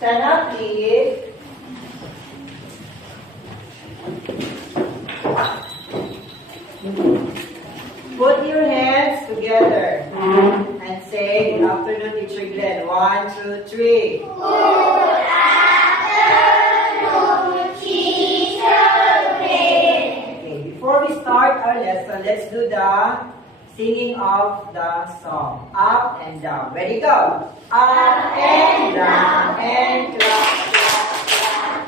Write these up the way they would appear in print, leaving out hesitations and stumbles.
Stand up, please. Put your hands together and say, good afternoon, Teacher Glenn. 1, 2, 3. Good afternoon, Teacher Glenn. Okay, before we start our lesson, let's do the singing of the song. Up and down. Ready, go. Up and down and clap, clap,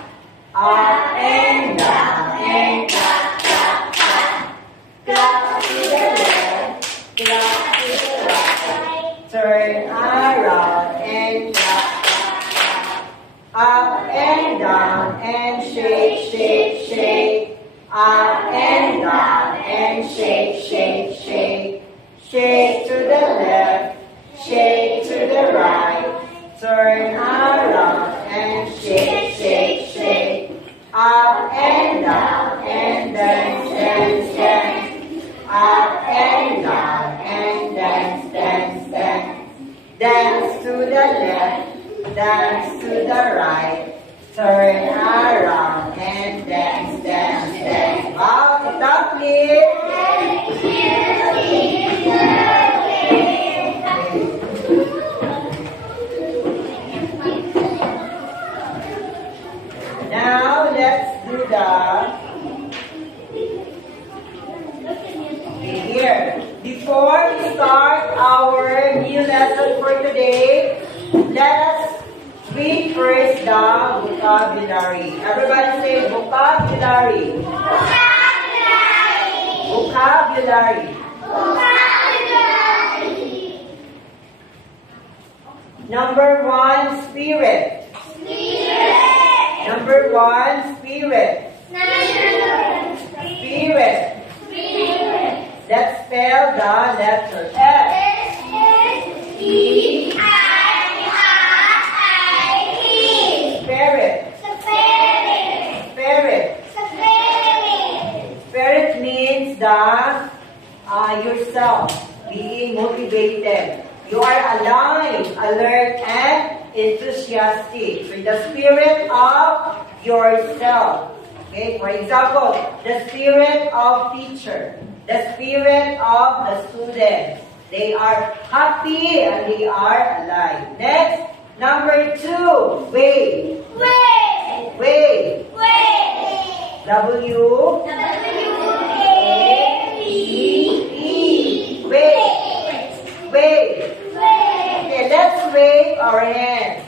clap. Up and down and clap, clap, clap. Clap to the left, clap to the right. Turn around and clap, clap, clap. Up and down and shake, shake, shake. Up and down and shake, shake, shake. Shake to the left, shake to the right. Turn around and shake, shake, shake. Up and down and dance, dance, dance. Up and down and dance, dance, dance. Dance to the left, dance to the right. Turn around and dance, dance, dance. Wow, stop, please. Now let's do here. Before we start our new lesson for today, let us read first the vocabulary. Everybody say vocabulary. Vocabulary. Number 1, spirit. Number 1, spirit. Spirit. Let's spell the letter S. Spirit. Spirit. Spirit means yourself being motivated. You are alive, alert, and enthusiastic. So the spirit of yourself. Okay, for example, the spirit of teacher, the spirit of the student. They are happy and they are alive. Next, number 2, way. Way. W-A-E. Way. Okay, let's wave our hands.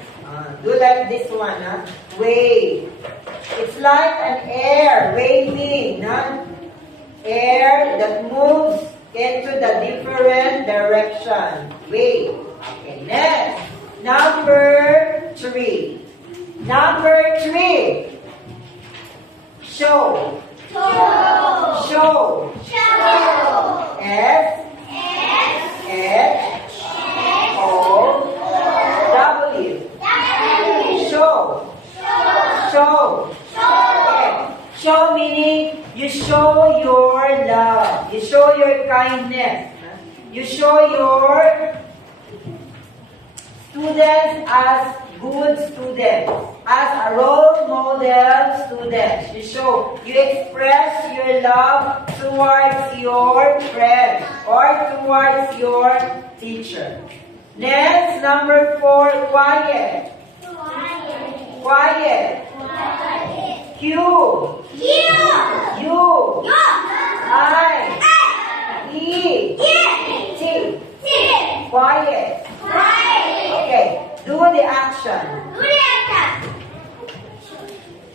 Do like this one, wave. It's like an air waving, air that moves into the different direction. Wave. Okay, next. Number 3. Show. S O W. Show. Okay. Show meaning you show your love. You show your kindness. You show your students as good students, as a role model student. You express your love towards your friend or towards your teacher. Next, number 4, quiet. Q. U. I. E. T. Quiet. Okay, do the action.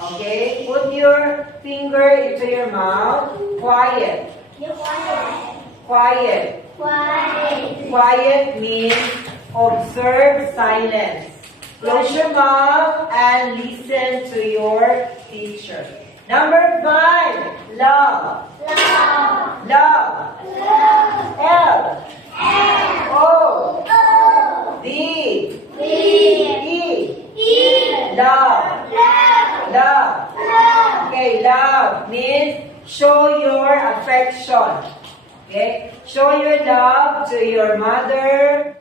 Okay, put your finger into your mouth. Quiet. Quiet means observe silence. Close your mouth and listen to your teacher. Number 5, love. L. O. V. E. Love. Okay, love means show your affection. Okay, show your love to your mother,